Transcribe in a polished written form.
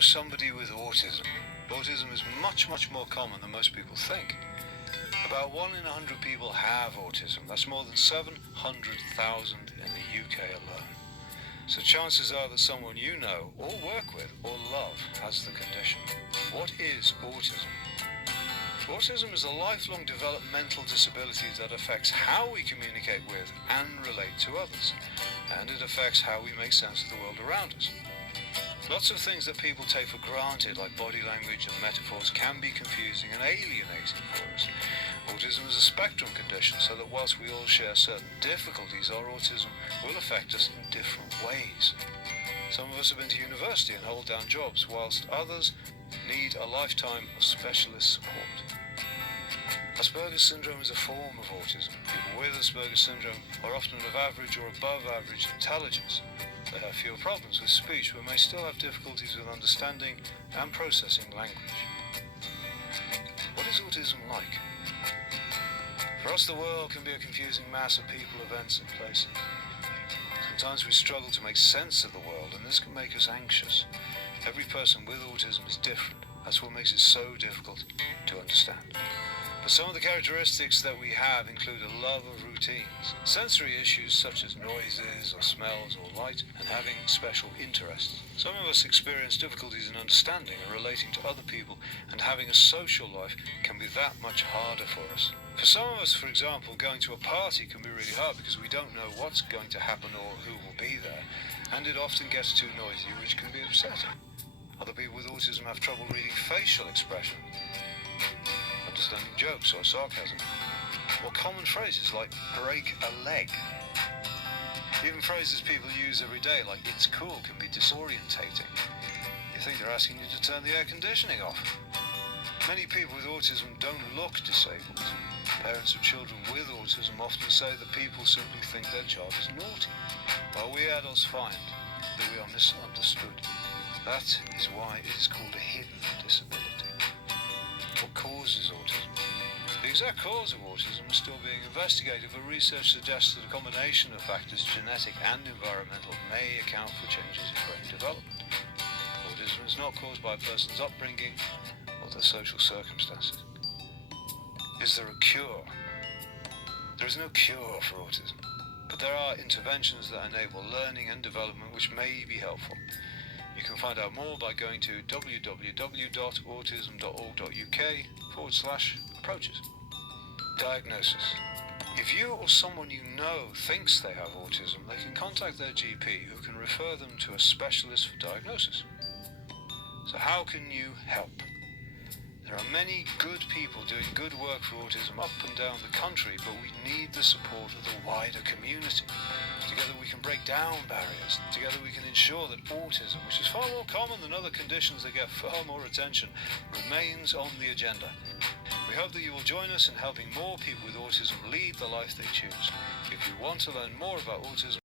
know somebody with autism? Autism is much more common than most people think. About 1 in 100 people have autism. That's more than 700,000 in the UK alone. So chances are that someone you know, or work with, or love has the condition. What is autism? Autism is a lifelong developmental disability that affects how we communicate with and relate to others, and it affects how we make sense of the world around us. Lots of things that people take for granted, like body language and metaphors, can be confusing and alienating for us. Autism is a spectrum condition, so that whilst we all share certain difficulties, our autism will affect us in different ways. Some of us have been to university and hold down jobs, whilst others need a lifetime of specialist support. Asperger's syndrome is a form of autism. People with Asperger's syndrome are often of average or above average intelligence. They have fewer problems with speech, but may still have difficulties with understanding and processing language. What is autism like? For us, the world can be a confusing mass of people, events, and places. Sometimes we struggle to make sense of the world, and this can make us anxious. Every person with autism is different. That's what makes it so difficult to understand. But some of the characteristics that we have include a love of routines, sensory issues such as noises or smells or light, and having special interests. Some of us experience difficulties in understanding and relating to other people, and having a social life can be that much harder for us. For some of us, for example, going to a party can be really hard because we don't know what's going to happen or who will be there, and it often gets too noisy, which can be upsetting. Other people with autism have trouble reading facial expressions, understanding jokes or sarcasm, or common phrases like break a leg. Even phrases people use every day like it's cool can be disorientating. You think they're asking you to turn the air conditioning off. Many people with autism don't look disabled. Parents of children with autism often say that people simply think their child is naughty, while we adults find that we are misunderstood. That is why it is called a hidden disability. What causes autism? The exact cause of autism is still being investigated, but research suggests that a combination of factors, genetic and environmental, may account for changes in brain development. Autism is not caused by a person's upbringing or their social circumstances. Is there a cure? There is no cure for autism, but there are interventions that enable learning and development which may be helpful. You can find out more by going to www.autism.org.uk/approaches. Diagnosis. If you or someone you know thinks they have autism, they can contact their GP, who can refer them to a specialist for diagnosis. So how can you help? There are many good people doing good work for autism up and down the country, but we need the support of the wider community. Together we can break down barriers. Together we can ensure that autism, which is far more common than other conditions that get far more attention, remains on the agenda. We hope that you will join us in helping more people with autism lead the life they choose. If you want to learn more about autism,